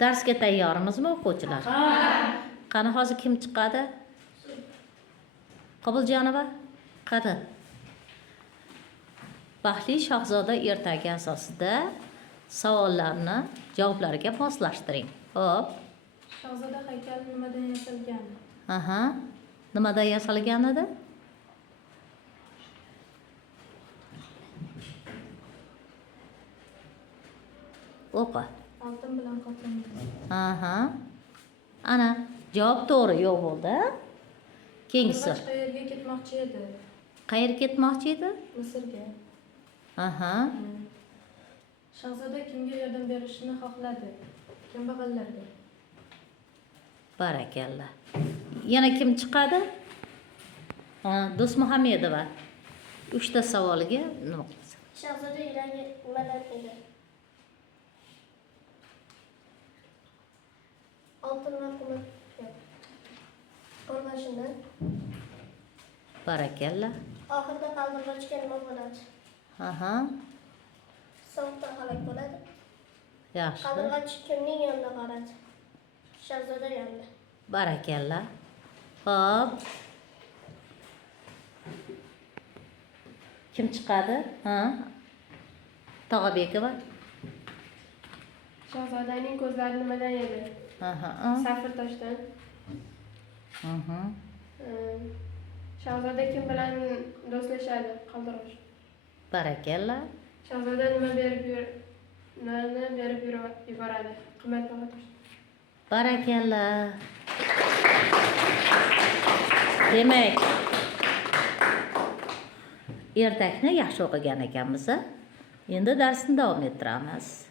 Darsga tayyormizmi o'quvchilar? Ha. Qani hozir kim chiqadi? Qobuljonova, qani. Baxtli Shahzoda ertagi asosida savollarni javoblarga moslashtiring. Xo'p. Shahzoda haykali nimadan yasalgan? Aha. Nimadan yasalgan edi? O'qi. Oltin bilan qoplangan. Aha. Ana, javob to'g'ri, yo'q bo'ldi. Keyingisi. Qayerga ketmoqchi edi? Qayerga ketmoqchi edi? Misrga. Aha. Shahzoda kimga yordam berishni xohladi? Kambag'allarga. Barakalla. Yana kim chiqadi? Do'stmuhammedova. 3 ta savoliga nima qilasiz? Shahzoda yuragi nimadan edi? Oltin va qimmat yo'q. O'rnashidan. Barakalla. Oxirida qaldirg'ochga nima bo'ladi? Aha. Sovuqda halok bo'ladi. Yaxshi. Qaldirg'och kimning yonida qoladi? Shahzoda yonida. Barakalla. Xo'p. Kim chiqadi? Ha? Tog'abekova. Shahzodaning ko'zlari nimadan edi? Aha. Safir toshdan. Mhm. Shahzoda kim bilan do'stlashadi? Qaldirg'och. Barakalla. Shahzoda nima berib yuboradi? Qimmatbaho tosh. Barakalla. Demak, ertakni yaxshi o'qigan ekanmiz. Endi darsni davom ettiramiz.